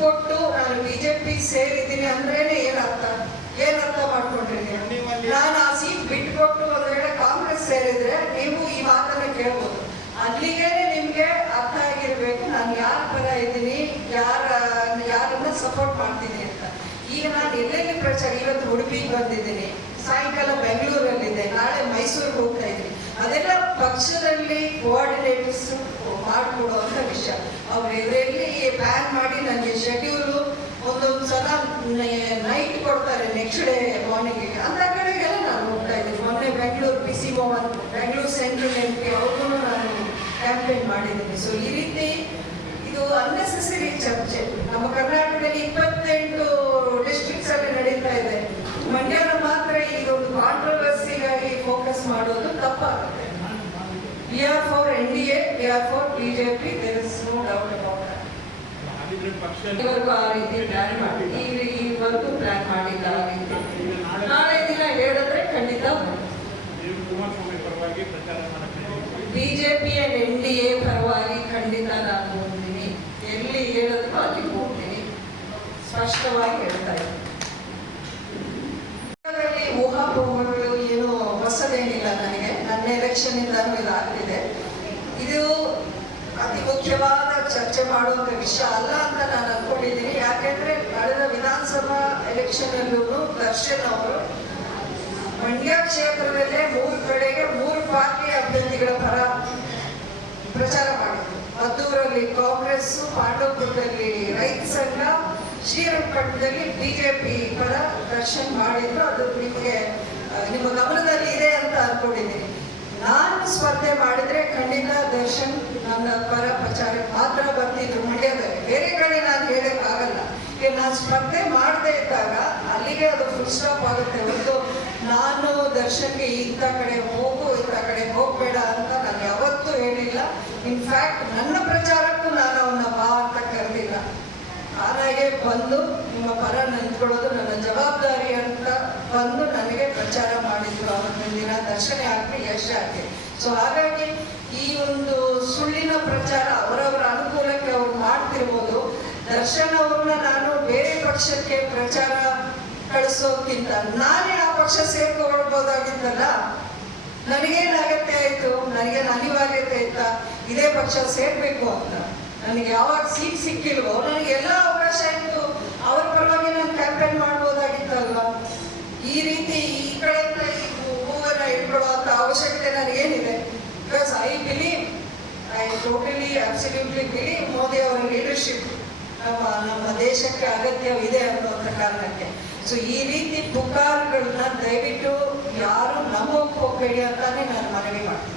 ಕೊಟ್ಟು ನಾನು ಬಿಜೆಪಿ ಸೇರಿದ್ದೀನಿ ಅಂದ್ರೇನೆ ಏನರ್ಥ? ಏನರ್ಥ ಮಾಡ್ಕೊಂಡಿದ್ದೀನಿ ನಾನು ಆ ಸೀಟ್ ಬಿಟ್ಕೊಟ್ಟು ಒಂದ್ ವೇಳೆ ಕಾಂಗ್ರೆಸ್ ಸೇರಿದ್ರೆ ನೀವು ಈ ಮಾತನ್ನ ಕೇಳ್ಬೋದು. ಅಲ್ಲಿಗೇನೆ ನಿಮ್ಗೆ ಅರ್ಥ ಆಗಿರ್ಬೇಕು ನಾನು ಯಾರ ಪರ ಇದ್ದೀನಿ ಯಾರ ಯಾರನ್ನ ಸಪೋರ್ಟ್ ಮಾಡ್ತೀನಿ ಅಂತ. ಈಗ ನಾನು ಎಲ್ಲೆಲ್ಲಿ ಪ್ರಚಾರ ಇವತ್ತು ಉಡುಪಿಗೆ ಬಂದಿದ್ದೀನಿ ಸಾಯಂಕಾಲ ಬೆಂಗಳೂರಲ್ಲಿದೆ ನಾಳೆ ಮೈಸೂರಿಗೆ ಹೋಗ್ತಾ ಇದ್ದೀನಿ. ಅದೆಲ್ಲ ಪಕ್ಷದಲ್ಲಿ ಕೋಆರ್ಡಿನೇಟರ್ಸ್ ಮಾಡಿಕೊಡುವಂಥ ವಿಷಯ. ಅವ್ರು ಎದುರಲ್ಲಿ ಕೊಡ್ತಾರೆ ನೆಕ್ಸ್ಟ್ ಡೇ ಮಾರ್ನಿಂಗ್ ಅಂತ ಕಡೆಗೆಲ್ಲ ನಾನು ಹೋಗ್ತಾ ಇದ್ದೀನಿ ಮೊನ್ನೆ Bengaluru P C Mohan Bengaluru central M P ಅವ್ರಿಗೂ ನಾನು ಕ್ಯಾಂಪೇನ್ ಮಾಡಿದ್ದೀನಿ. ಸೊ ಈ ರೀತಿ ಇದು ಅನ್ನೆಸೆಸರಿ ಚರ್ಚೆ. ನಮ್ಮ ಕರ್ನಾಟಕದಲ್ಲಿ ಇಪ್ಪತ್ತೆಂಟು ಡಿಸ್ಟ್ರಿಕ್ಟ್ಸ್ ಅಲ್ಲಿ ನಡೀತಾ ಇದೆ. ಮಂಡ್ಯನ ಮಾತ್ರ ಇದೊಂದು ಕಾಂಟ್ರವರ್ಸಿಗಾಗಿ ಫೋಕಸ್ ಮಾಡೋದು ತಪ್ಪಾಗುತ್ತೆ. We are for N D A we are for BJP there is no doubt about ಇವರೆಗೂ ಆ ರೀತಿ ಪ್ಲಾನ್ ಮಾಡಿ. ಈ ಇವತ್ತು ಪ್ಲಾನ್ ಮಾಡಿಲ್ಲ ಆ ರೀತಿ. ನಾಳೆ ದಿನ ಹೇಳಿದ್ರೆ ಖಂಡಿತ BJP and N D A ಪರವಾಗಿ ಖಂಡಿತ ನಾನು ಹೋಗ್ತೀನಿ. ಎಲ್ಲಿ ಹೇಳಿದ್ರು ಅಲ್ಲಿ ಹೋಗ್ತೀನಿ. ಸ್ಪಷ್ಟವಾಗಿ ಹೇಳ್ತಾ ಇದ್ದೀನಿ. ಇದರಲ್ಲಿ ಊಹಾಪೋಹಗಳು ಏನು ಹೊಸದೇನಿಲ್ಲ ನನಗೆ. ನನ್ನ ಎಲೆಕ್ಷನ್ ಇಂದಾನು ಇದಾಗ್ತಿದೆ ಇದು ಅತಿ ಮುಖ್ಯವಾದ ಚರ್ಚೆ ಮಾಡುವಂತ ವಿಷಯ ಅಲ್ಲ ಅಂತ ನಾನು ಅನ್ಕೊಂಡಿದ್ದೀನಿ. ಯಾಕೆಂದ್ರೆ ಕಳೆದ ವಿಧಾನಸಭಾ ಎಲೆಕ್ಷನ್ ಅಲ್ಲೂ ದರ್ಶನ್ ಅವರು ಮಂಡ್ಯ ಕ್ಷೇತ್ರದಲ್ಲೇ ಮೂರು ಕಡೆಗೆ ಮೂರು ಪಾರ್ಟಿ ಅಭ್ಯರ್ಥಿಗಳ ಪರ ಪ್ರಚಾರ ಮಾಡಿದ್ರು. ಮದ್ದೂರಲ್ಲಿ ಕಾಂಗ್ರೆಸ್, ಪಾಂಡವಪುರದಲ್ಲಿ ರೈತ ಸಂಘ, ಶ್ರೀರಂಗಪಟ್ಟಣದಲ್ಲಿ ಬಿಜೆಪಿ ಪರ ದರ್ಶನ್ ಮಾಡಿದ್ರು. ಅದು ನಿಮಗೆ ನಿಮ್ಮ ಗಮನದಲ್ಲಿ ಇದೆ ಅಂತ ಅನ್ಕೊಂಡಿದ್ದೀನಿ. ನಾನು ಸ್ಪರ್ಧೆ ಮಾಡಿದ್ರೆ ಖಂಡಿತ ದರ್ಶನ್ ನನ್ನ ಪರ ಪ್ರಚಾರಕ್ಕೆ ಮಾತ್ರ ಬರ್ತಿದ್ರು ಮಂಡ್ಯದಲ್ಲಿ ಬೇರೆ ಕಡೆ ನಾನು ಹೇಳಕ್ ಆಗಲ್ಲ ಈಗ ನಾನು ಸ್ಪರ್ಧೆ ಮಾಡದೇ ಇದ್ದಾಗ ಅಲ್ಲಿಗೆ ಅದು ಫುಲ್ ಸ್ಟಾಪ್ ಆಗುತ್ತೆ. ಒಂದು, ನಾನು ದರ್ಶನ್ಗೆ ಇಂಥ ಕಡೆ ಹೋಗು, ಇಂಥ ಕಡೆ ಹೋಗ್ಬೇಡ ಅಂತ ನಾನು ಯಾವತ್ತೂ ಹೇಳಿಲ್ಲ. ಇನ್ಫ್ಯಾಕ್ಟ್ ನನ್ನ ಪ್ರಚಾರಕ್ಕೂ ನಾನು ಅವನ್ನ ಬಾ ಅಂತ ಕರೆದಿಲ್ಲ. ತಾನಾಗೆ ಬಂದು ನಿಮ್ಮ ಪರ ನಿಂತ್ಕೊಳ್ಳೋದು ನನ್ನ ಜವಾಬ್ದಾರಿ ಅಂತ ಬಂದು ನನಗೆ ಪ್ರಚಾರ ಮಾಡಿದ್ರು. ಅವತ್ತಿನ ದಿನ ದರ್ಶನ ಆಗಲಿ ಯಶ ಆಗಲಿ ಸೊ ಹಾಗಾಗಿ ಈ ಒಂದು ಸುಳ್ಳಿನ ಪ್ರಚಾರ ಅವರವರ ಅನುಕೂಲಕ್ಕೆ ಅವ್ರು ಮಾಡ್ತಿರ್ಬೋದು ದರ್ಶನ್ ಅವ್ರನ್ನ ನಾನು ಬೇರೆ ಪಕ್ಷಕ್ಕೆ ಪ್ರಚಾರ ಕಳಿಸೋಕ್ಕಿಂತ, ನಾನೇ ಆ ಪಕ್ಷ ಸೇರ್ಕೊಳ್ಬೋದಾಗಿತ್ತಲ್ಲ? ನನಗೇನು ಅಗತ್ಯ ಆಯ್ತು? ನನಗೇನು ಅನಿವಾರ್ಯತೆ ಇತ್ತ? ಇದೇ ಪಕ್ಷ ಸೇರ್ಬೇಕು ಅಂತ. ನನಗೆ ಯಾವಾಗ ಸೀಟ್ ಸಿಕ್ಕಿಲ್ವೋ, ನನಗೆ ಎಲ್ಲ ಅವಕಾಶ ಇತ್ತು. ಅವ್ರ ಪರವಾಗಿ ನಾನು ಕ್ಯಾಂಪೇನ್ ಮಾಡ್ಬೋದಾಗಿತ್ತಲ್ವ? ಈ ರೀತಿ ಈ ಕಡೆಯಿಂದ ಈ ಹೂವನ್ನ ಇಟ್ಕೊಳ್ಳುವಂತ ಅವಶ್ಯಕತೆ ನನಗೇನಿದೆ. Because I believe I totally absolutely believe Modi ಅವರ ಲೀಡರ್ಶಿಪ್ ನಮ್ಮ ನಮ್ಮ ದೇಶಕ್ಕೆ ಅಗತ್ಯವಿದೆ ಅನ್ನುವಂಥ ಕಾರಣಕ್ಕೆ. ಸೊ ಈ ರೀತಿ ಪುಕಾರ್ಗಳನ್ನ ದಯವಿಟ್ಟು ಯಾರು ನಂಬೋಕ್ ಹೋಗ್ಬೇಡಿ ಅಂತಾನೆ ನಾನು ಮನವಿ ಮಾಡ್ತೀನಿ.